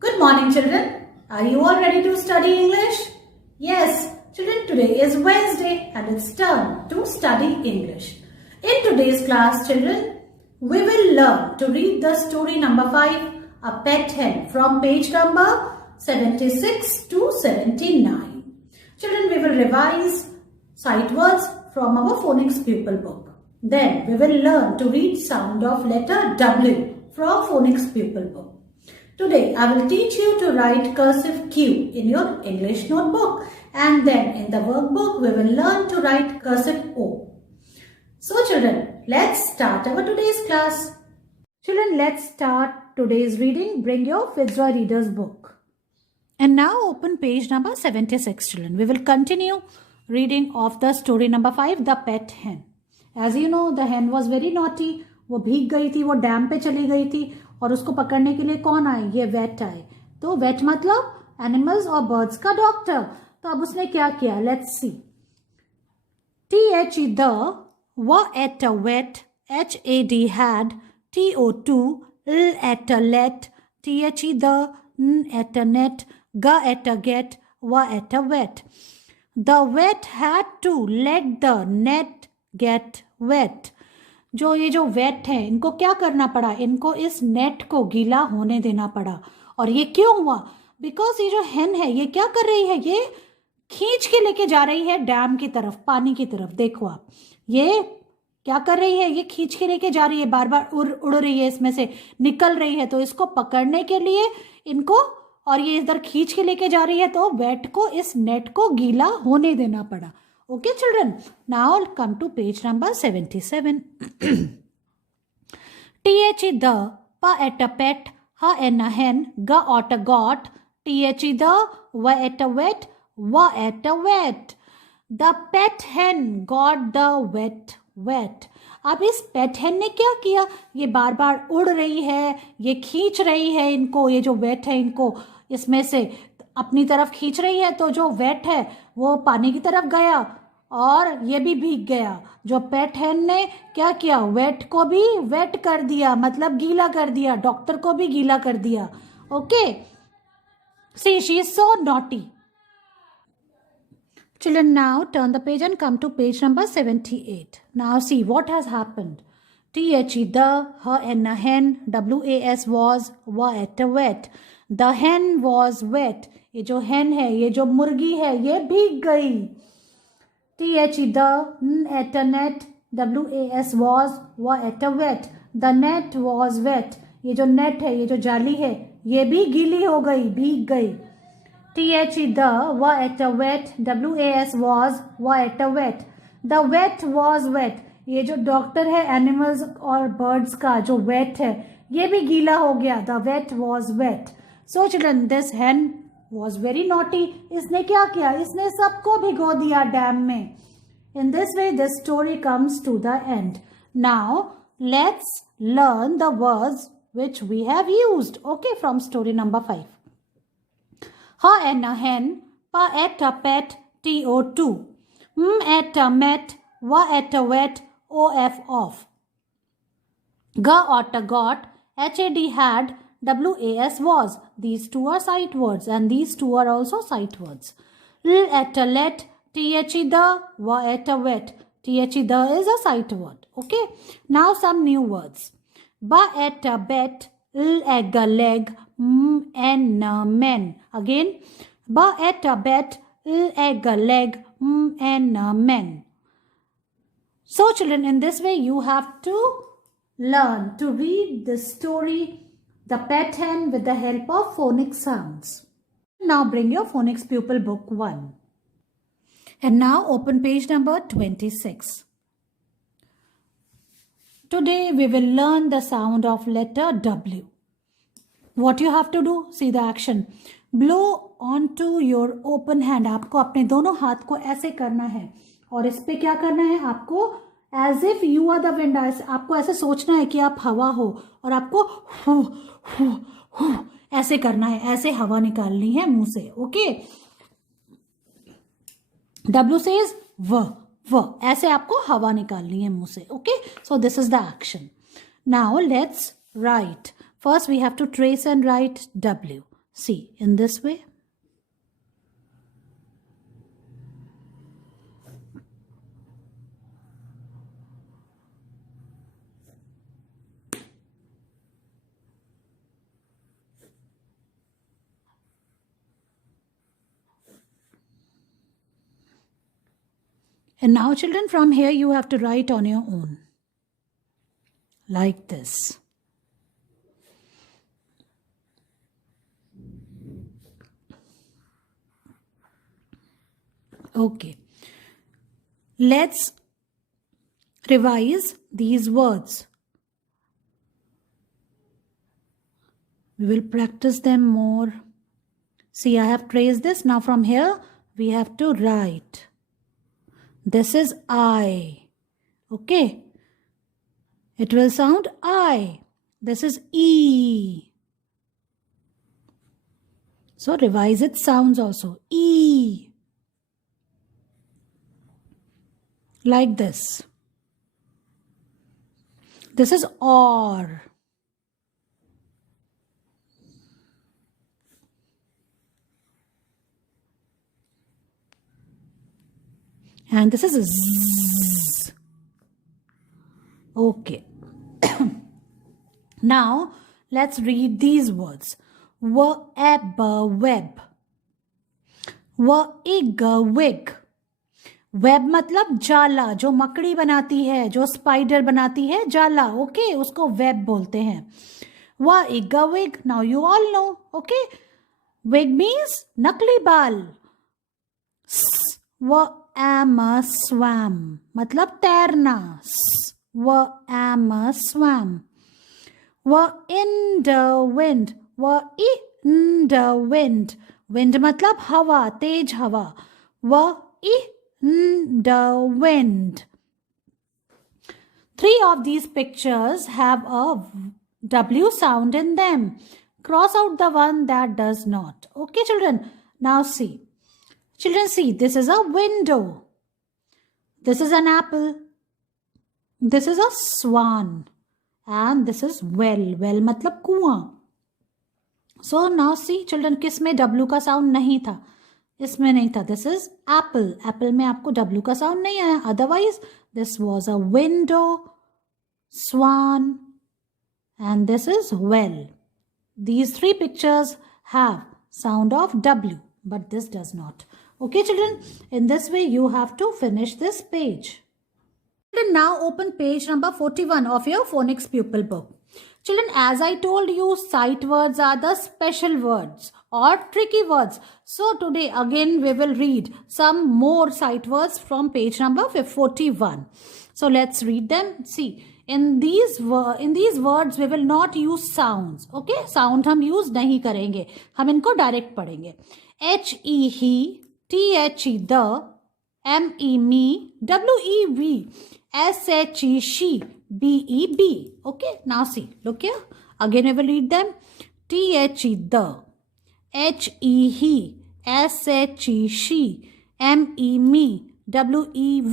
Good morning, children. Are you all ready to study English? Yes, children, today is Wednesday and it's turn to study English. In today's class, children, we will learn to read the story number 5, A Pet Hen, from page number 76 to 79. Children, we will revise sight words from our phonics pupil book. Then we will learn to read sound of letter W from phonics pupil book. Today I will teach you to write cursive Q in your English notebook, and then in the workbook we will learn to write cursive O. So children, let's start our today's class. Children, let's start today's reading. Bring your Fitzroy Reader's book. And now open page number 76, children. We will continue reading of the story number 5, The Pet Hen. As you know, the hen was very naughty. वो भीग गई थी, वो dam पे चली गई थी और उसको पकड़ने के लिए कौन आए? ये वेट आए. तो वेट मतलब एनिमल्स और बर्ड्स का डॉक्टर. तो अब उसने क्या किया? Let's see. THE the W at a wet, HAD had, TO2 L at a let, THE the N at a net, G at a get, W at a wet. The wet had to let the net get wet. जो ये जो wait है, इनको क्या करना पड़ा? इनको इस नेट को गीला होने देना पड़ा. और ये क्यों हुआ? बिकॉज ये जो हेन है, ये क्या कर रही है? ये खींच के लेके जा रही है डैम की तरफ, पानी की तरफ. देखो आप, ये क्या कर रही है? ये खींच के लेके जा रही है, बार बार उड़ रही है, इसमें से निकल रही है. तो इसको पकड़ने के लिए इनको, और ये इधर खींच के लेके जा रही है, तो वेट को इस नेट को गीला होने देना पड़ा. Okay, children. Now I'll come to page number 77. THE the, P at a pet, H and a hen, G at a got, THE the, W at a wet, W at a wet. The pet hen got the wet. अब इस पेट हेन ने क्या किया? ये बार बार उड़ रही है, ये खींच रही है इनको, ये जो वेट है इनको इसमें से अपनी तरफ खींच रही है. तो जो वेट है वो पानी की तरफ गया और ये भी भीग गया. जो पेट हेन ने क्या किया? वेट को भी वेट कर दिया, मतलब गीला कर दिया. डॉक्टर को भी गीला कर दिया. Okay, see she is so naughty. Children, now turn the page and come to page number 78. Now see what has happened. THE the, her and a hen, WAS was, W at a wet. The hen was wet. ये जो hen है, ये जो मुर्गी है, ये भीग गई. THE the, N at a net, WAS was, W at a wet. The net was wet. ये जो net है, ये जो जाली है, ये भी गीली हो गई, भीग गई. THE the, W at a wet, WAS was, W at a wet. The wet was wet. ये जो डॉक्टर है एनिमल्स और बर्ड्स का, जो वेट है, ये भी गीला हो गया. The wet was wet. So children, this hen was very naughty. इसने क्या किया? इसने सबको भिगो दिया डैम में. In this way this story comes to the end. Now let's learn the words which we have used. Okay, from story number 5. Her and a hen, P at a pet, TO2. M at a met, W at a wet, OF off. G at a got, HAD had, WAS was. These two are sight words and these two are also sight words. L at a let, THE the, W at a wet. THE the is a sight word. Okay. Now some new words. B at a bet, L at a leg, and men. Again, B at a bet, L egg a leg, and men. So children, in this way you have to learn to read the story The Pet Hen with the help of phonics sounds. Now bring your phonics pupil book 1. And now open page number 26. Today we will learn the sound of letter W. What you have to do? See the action. Blow onto your open hand. आपको अपने दोनों हाथ को ऐसे करना है और इस पे क्या करना है? आपको as if you are the wind. आपको ऐसे सोचना है कि आप हवा हो और आपको हु हु हु ऐसे करना है, ऐसे हवा निकालनी है मुंह से. ओके, W says w, ऐसे आपको हवा निकालनी है मुंह से. Okay, so this is the action. Now let's write. First we have to trace and write W. See, in this way. And now children, from here you have to write on your own. Like this. Okay. Let's revise these words. We will practice them more. See, I have traced this. Now from here, we have to write. This is I. Okay. It will sound I. This is E. So revise its sounds also. E. Like this. This is OR. And this is Z. Okay. Now, let's read these words. Web, web. Wig, wig. Web मतलब जाला, जो मकड़ी बनाती है, जो spider बनाती है, जाला. ओके, उसको वेब बोलते हैं. Wig, wig. Now you all know. Okay. Wig means नकली बाल. Swam मतलब तैरना. Swam. In the wind. In the wind. Wind मतलब हवा, तेज हवा. In the wind. 3 of these pictures have a W sound in them. Cross out the one that does not. Okay, children. Now see. Children, see. This is a window. This is an apple. This is a swan. And this is well. Well मतलब कुआं. So now see, children, किस में W का sound नहीं था? इसमें नहीं था. This is apple. Apple में आपको W का sound नहीं आया. Otherwise, this was a window, swan, and this is well. These 3 pictures have sound of W, but this does not. Okay, children, in this way you have to finish this page. Children, now open page number 41 of your phonics pupil book. Children, as I told you, sight words are the special words or tricky words. So today again we will read some more sight words from page number 41. So let's read them. See, in these words we will not use sounds. Okay, sound हम use नहीं करेंगे. हम इनको direct पढ़ेंगे. He, he, the, me, me, wev, she, she, beb. Okay, now see, look here. Again we will read them. The, he, she, me, wev,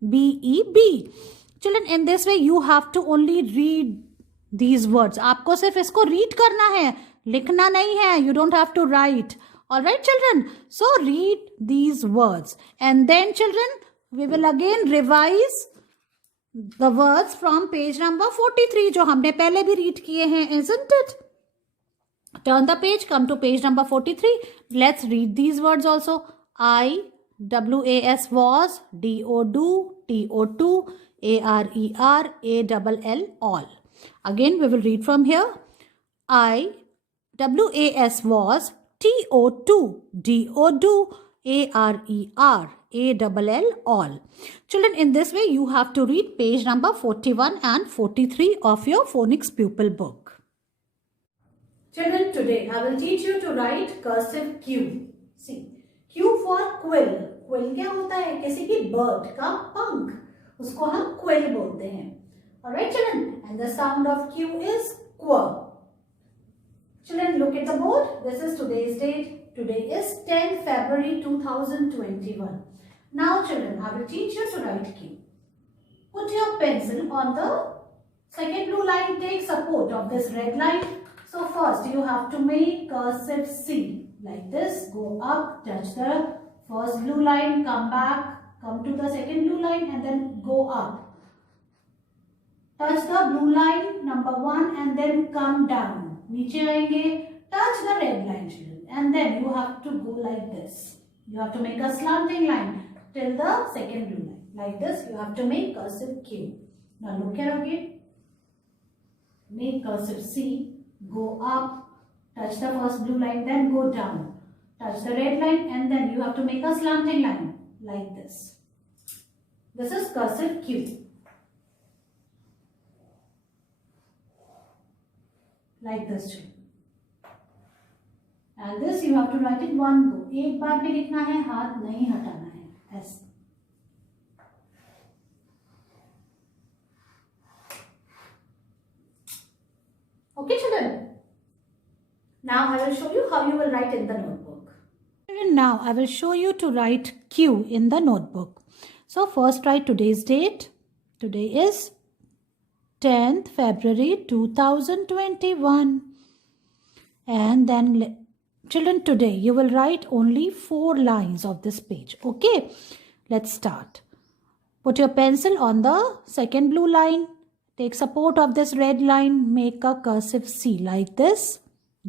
beb. Children, in this way you have to only read these words. आपको सिर्फ इसको read करना है, लिखना नहीं है. You don't have to write. Alright, children? So read these words. And then, children, we will again revise the words from page number 43, जो हमने पहले भी read किए हैं, isn't it? Turn the page, come to page number 43. Let's read these words also. I, was, do, to, all, all. Again, we will read from here. I, was, to, do, all. Children, in this way, you have to read page number 41 and 43 of your phonics pupil book. Children, today I will teach you to write cursive Q. See, Q for quill. Quill क्या होता है? किसी की bird का पंख. उसको हम quill बोलते हैं. Alright, children? And the sound of Q is quirk. Children, look at the board. This is today's date. Today is 10th February 2021. Now, children, I will teach you to write Q. Put your pencil on the second blue line. Take support of this red line. So first you have to make cursive C like this. Go up, touch the first blue line, come back, come to the second blue line and then go up. Touch the blue line number 1 and then come down. नीचे आएंगे, touch the red line children and then you have to go like this. You have to make a slanting line till the second blue line. Like this you have to make cursive Q. Now look here again. Make cursive C. Go up, touch the first blue line, then go down. Touch the red line and then you have to make a slanting line like this. This is cursive Q. Like this. And this you have to write in one go. एक बार में लिखना है, हाथ नहीं हटाना है. ऐसे. Okay children, now I will show you how you will write in the notebook. And now I will show you to write Q in the notebook. So first write today's date. Today is 10th February 2021. And then children, today you will write only 4 lines of this page. Okay, let's start. Put your pencil on the second blue line. Take support of this red line, make a cursive C like this.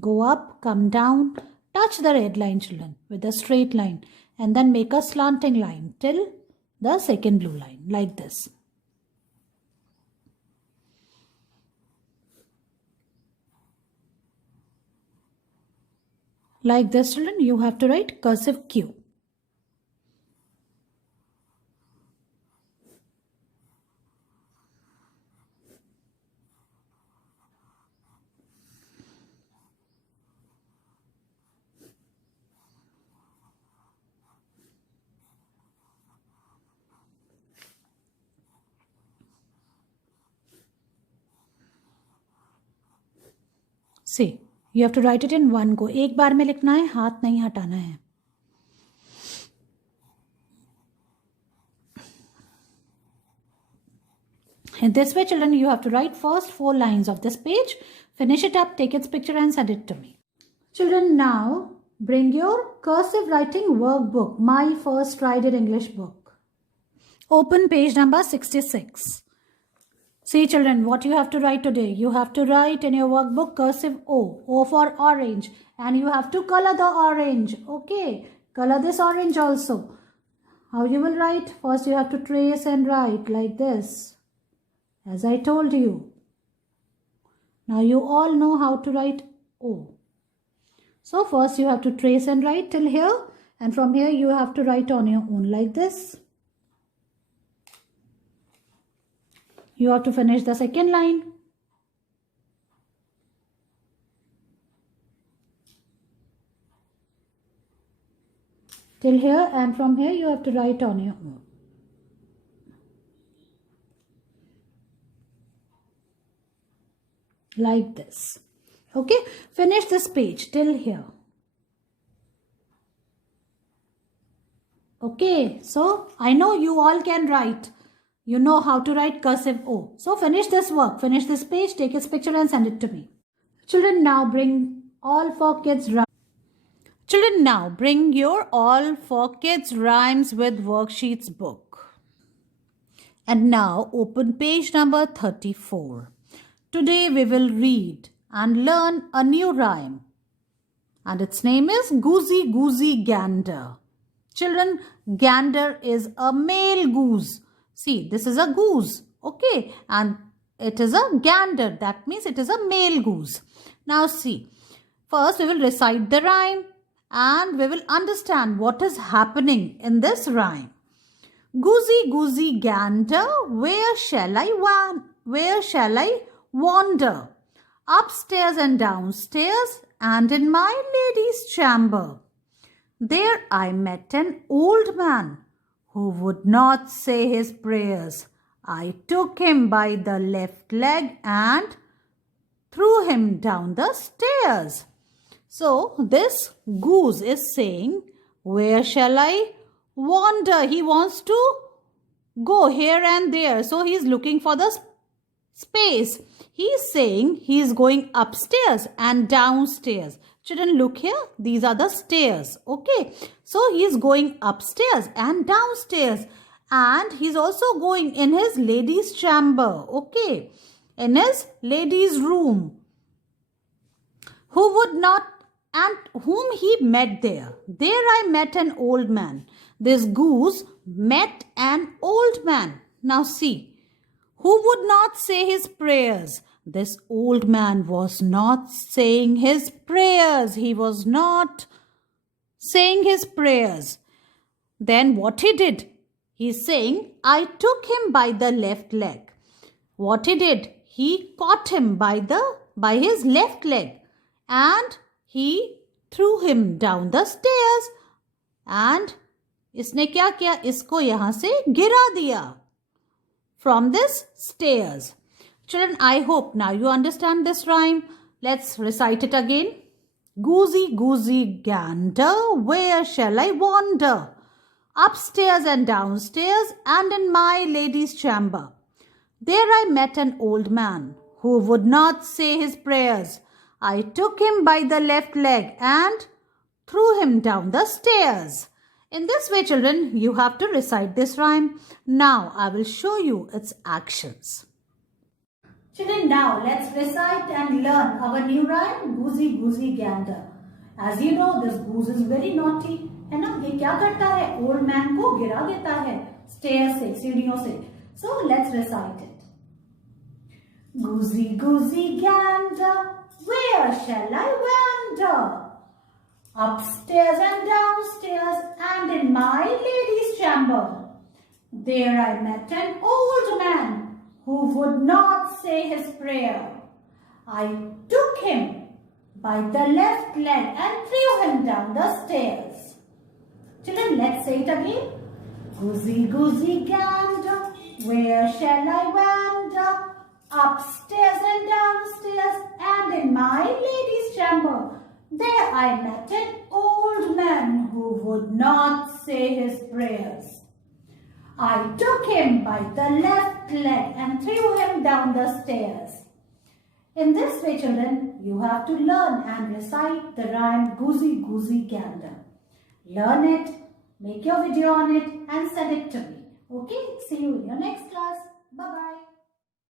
Go up, come down, touch the red line children with a straight line and then make a slanting line till the second blue line like this. Like this children, you have to write cursive Q. See, you have to write it in one go. एक बार में लिखना है, हाथ नहीं हटाना है. In this way, children, you have to write first 4 lines of this page. Finish it up, take its picture and send it to me. Children, now bring your cursive writing workbook, My First Tried English book. Open page number 66. See children, what you have to write today. You have to write in your workbook cursive O. O for orange. And you have to color the orange. Okay. Color this orange also. How you will write? First you have to trace and write like this. As I told you. Now you all know how to write O. So first you have to trace and write till here. And from here you have to write on your own like this. You have to finish the second line. Till here and from here you have to write on your own. Like this. Okay, finish this page till here. Okay, so I know you all can write. You know how to write cursive O. So finish this work, finish this page, take its picture and send it to me. Children, now bring all 4 kids rhymes. Children, now bring your all 4 kids rhymes with worksheets book. And now open page number 34. Today we will read and learn a new rhyme. And its name is Goosey Goosey Gander. Children, gander is a male goose. See, this is a goose, okay, and it is a gander. That means it is a male goose. Now see, first we will recite the rhyme and we will understand what is happening in this rhyme. Goosey, goosey gander, where shall I wander? Upstairs and downstairs and in my lady's chamber. There I met an old man who would not say his prayers. I took him by the left leg and threw him down the stairs. So this goose is saying, where shall I wander? He wants to go here and there. So he is looking for the space. He is saying he is going upstairs and downstairs. Children, look here. These are the stairs. Okay. So he is going upstairs and downstairs. And he is also going in his lady's chamber. Okay. In his lady's room. Who would not and whom he met there? There I met an old man. This goose met an old man. Now see. Who would not say his prayers? This old man was not saying his prayers. He was not saying his prayers. Then what he did? He's saying, I took him by the left leg. What he did? He caught him by his left leg and he threw him down the stairs. And इसने क्या किया? इसको यहाँ से गिरा दिया. From this stairs. Children, I hope now you understand this rhyme. Let's recite it again. Goosey, goosey, gander, where shall I wander? Upstairs and downstairs and in my lady's chamber. There I met an old man who would not say his prayers. I took him by the left leg and threw him down the stairs. In this way, children, you have to recite this rhyme. Now, I will show you its actions. Children, now let's recite and learn our new rhyme, Goosey Goosey Gander. As you know, this goose is very naughty. है ना? ये क्या करता है? Old man को गिरा देता है stairs से, सीढ़ियों से. So, let's recite it. Goosey Goosey Gander, where shall I wander? Upstairs and downstairs and in my lady's chamber. There I met an old man who would not say his prayer. I took him by the left leg and threw him down the stairs. Children, let's say it again. Goosey, goosey, gander, where shall I wander? Upstairs and downstairs and in my lady's chamber. There I met an old man who would not say his prayers. I took him by the left leg and threw him down the stairs. In this way, children, you have to learn and recite the rhyme Goosey Goosey Gander. Learn it, make your video on it and send it to me. Okay, see you in your next class. Bye-bye.